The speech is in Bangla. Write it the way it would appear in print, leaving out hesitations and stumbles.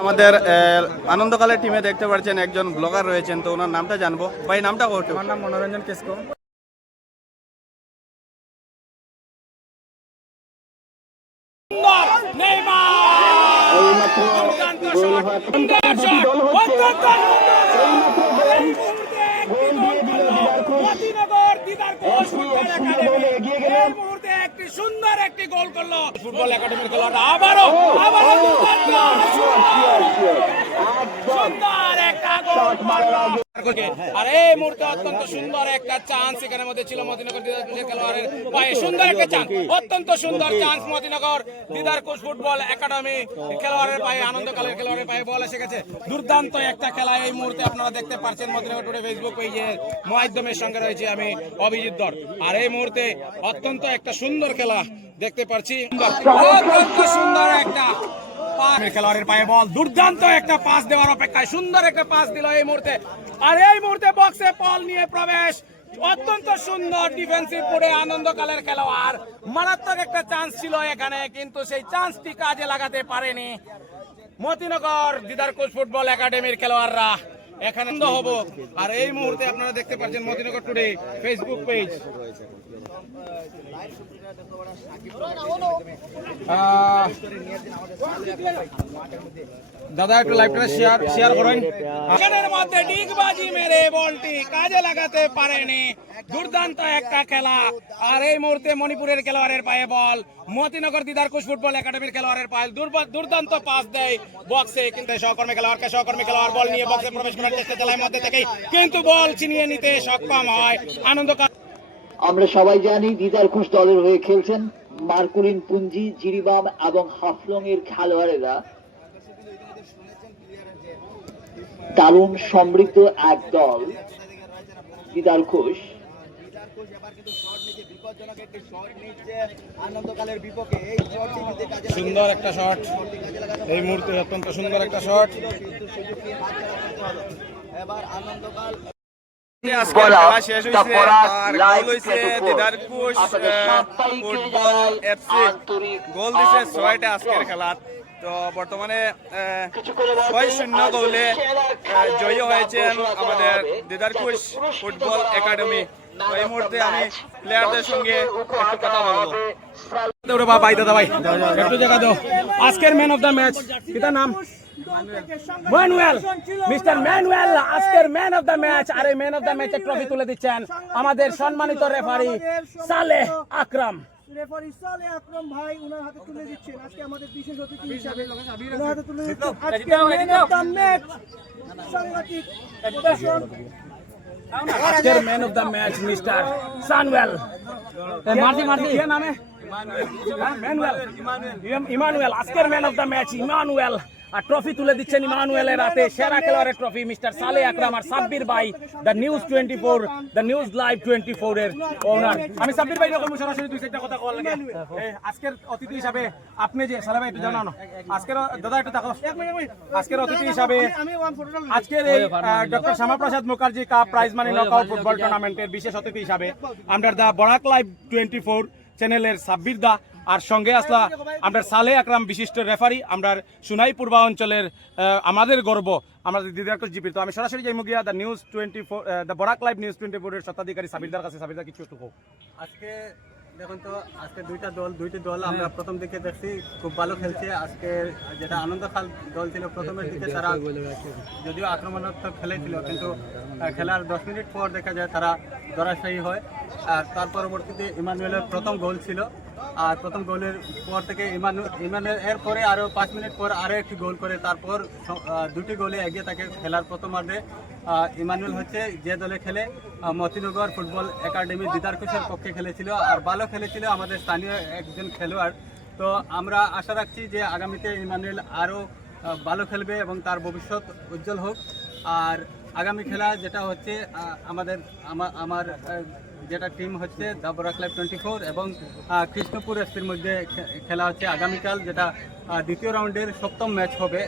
আমাদের আনন্দকালের টিমে দেখতে পাচ্ছেন একজন ব্লগার রয়েছেন, তো ওনার নামটা জানবো। ভাই নামটা কত? আমার নাম মনোরঞ্জন কেসকো। একটি সুন্দর একটি গোল করলো ফুটবল একাডেমির খেলোয়াড়রা। আবারও সুন্দর একটা গোল মারলো। আর এই মুহূর্তে অত্যন্ত সুন্দর একটা চান্স এখানের মধ্যে ছিল মতিনগর দিদারকুশের খেলোয়াড়ের পায়ে। সুন্দর একটা চান্স, অত্যন্ত সুন্দর চান্স মতিনগর দিদারকুশ ফুটবল একাডেমি খেলোয়াড়ের পায়ে, আনন্দকালের খেলোয়াড়ের পায়ে বল এসে গেছে। দুর্দান্ত একটা খেলা এই মুহূর্তে আপনারা দেখতে পাচ্ছেন মতিনগর টুডে ফেসবুক পেজের মাধ্যমের সঙ্গে রয়েছে আমি অভিজিৎ দর। আর এই মুহূর্তে অত্যন্ত একটা সুন্দর খেলা দেখতে পাচ্ছি, অত্যন্ত সুন্দর একটা খেলোয়াড়ের পায়ে বল, দুর্দান্ত একটা পাস দেওয়ার অপেক্ষায় সুন্দর একটা পাস দিল এই মুহূর্তে। আর এই মুহূর্তে বক্সে বল নিয়ে প্রবেশ, অত্যন্ত সুন্দর ডিফেন্সিভ করে আনন্দকালের খেলোয়াড়। মারাত্মক একটা চান্স ছিল এখানে, কিন্তু সেই চান্সটি কাজে লাগাতে পারেনি মতিনগর দিদারকুশ ফুটবল একাডেমির খেলোয়াড়রা। এখানে হব। আর এই মুহূর্তে আপনারা দেখতে পাচ্ছেন মতিনগর টুডে ফেসবুক পেজ। দাদা একটু লাইভটা শেয়ার করেন। এখানের মধ্যে ডিগবাজি মেরে বলটি কাজে লাগাতে পারেনি। দুর্দান্ত একটা খেলা। আর এই মুহূর্তে মণিপুরের খেলোয়াড়ের পায়ে বল, মতিনগর দিদারকুশ ফুটবল একাডেমির খেলোয়াড়ের পায়ে দুর্দান্ত পাস দেয় বক্সে, কিন্তু সহকর্মী খেলোয়াড় বল নিয়ে বক্সে প্রবেশ করার চেষ্টা চালায় মধ্যে থেকেই, কিন্তু বল ছিনিয়ে নিতে সক্ষম হয় আনন্দকাল। আমরা সবাই জানি দিদারকুশ দলের হয়ে খেলছেন মার্কুলিন পুঞ্জি, জিরিবাম এবং হাফলং এর খেলোয়াড়েরা। দারুণ সমৃদ্ধ এক দল দিদারকুশ। সুন্দর একটা শট এই মুহূর্তে, অত্যন্ত সুন্দর একটা শট। এবার আনন্দকাল খেলা শেষ হয়েছে আর গোল হয়েছে দিদারকুশ ফুটবল এফসি, গোল দিছে 6টা আজকের খেলাত। তো বর্তমানে 6-0 গোলে জয়ী হয়েছেন আমাদের দিদারকুশ ফুটবল একাডেমি। তো এই মুহূর্তে আমি প্লেয়ারদের সঙ্গে একটু কথা বলবো। একটু জায়গা দাও। আজকের ম্যান অফ দ্য ম্যাচ কিটা নাম? ম্যানুয়েল, মিস্টার ম্যানুয়েল আজকের ম্যান অফ দ্য ম্যাচ। আর এই ম্যান অফ দ্য ম্যাচের ট্রফি তুলে দিচ্ছেন আমাদের সম্মানিত রেফারি সালেহ আকরাম। রেফারি সালেহ আকরাম ভাই উনার হাতে তুলে দিচ্ছেন আজকে আমাদের বিশেষ অতিথি হিসেবে। উনার হাতে তুলে দিচ্ছেন আজকে ম্যান অফ দ্য ম্যাচ সাংঘাতিক প্রদর্শন। আজকের man of the match mister সানওয়েল। মার্টি কি নামে? ইমানুয়েল। আজকের man of the match Emmanuel. আর ট্রফি তুলে দিচ্ছেন ইমানুয়েলের হাতে, সেরা খেলোয়াড়ের ট্রফি মিস্টার সালেহ আকরাম আর সাব্বির ভাই, the news 24, the news live 24 এর ওনার। আমি সাব্বির ভাই রকম সরাসরি দুই একটা কথা বলার লাগে। আজকের অতিথি হিসাবে আপনি যে সালেহ ভাই একটু জানাও না, আজকের দাদা একটু দেখো, আজকের অতিথি হিসাবে আজকের এই doctor Shyamaprasad Mukherjee cup prize money knockout football টুর্নামেন্টের বিশেষ অতিথি হিসাবে আমরা দ্য বরাক লাইভ 24 চ্যানেলের সাব্বির দা, আর সঙ্গে আসলা আমরা সালেহ আকরাম বিশিষ্ট রেফারি, আমরা সুনাই পূর্বাঞ্চলের আমাদের গর্ব আমাদের দিদারকুশ জিপি। তো আমি সরাসরি যাই মুগিয়া the news 24, the Barak live news 24 এর স্বত্বাধিকারী সাবিরদার কাছে। সাবিরদা কিছু একটু হোক। আজকে দেখুন তো, আজকে দুইটি দল আমরা প্রথম দিকে দেখছি খুব ভালো খেলছে। আজকে যেটা আনন্দকাল দল ছিল প্রথমের দিকে তারা যদিও আক্রমণাত্মক খেলেছিল, কিন্তু খেলার 10 মিনিট পর দেখা যায় তারা ধরাশায়ী হয়। আর তার পরবর্তীতে ইমানুয়েলের প্রথম গোল ছিল, আর প্রথম গোলের পর থেকে ইমানুয়েল এরপরে আরও 5 মিনিট পর আরও একটি গোল করে তারপর দুটি গোলে এগিয়ে থাকে খেলার প্রথমার্ধে। ইমানুয়েল হচ্ছে যে দলে খেলে মতিনগর ফুটবল একাডেমি দিদারকুশের পক্ষে খেলেছিল, আর ভালো খেলেছিল আমাদের স্থানীয় একজন খেলোয়াড়। তো আমরা আশা রাখছি যে আগামীতে ইমানুয়েল আরও ভালো খেলবে এবং তার ভবিষ্যৎ উজ্জ্বল হোক। আর আগামী খেলা যেটা হচ্ছে আমার যেটা টিম হচ্ছে দ্য বরাক লাইভ 24 এবং কৃষ্ণপুর এসপির মধ্যে খেলা হচ্ছে আগামীকাল, যেটা দ্বিতীয় রাউন্ডের 7ম ম্যাচ হবে।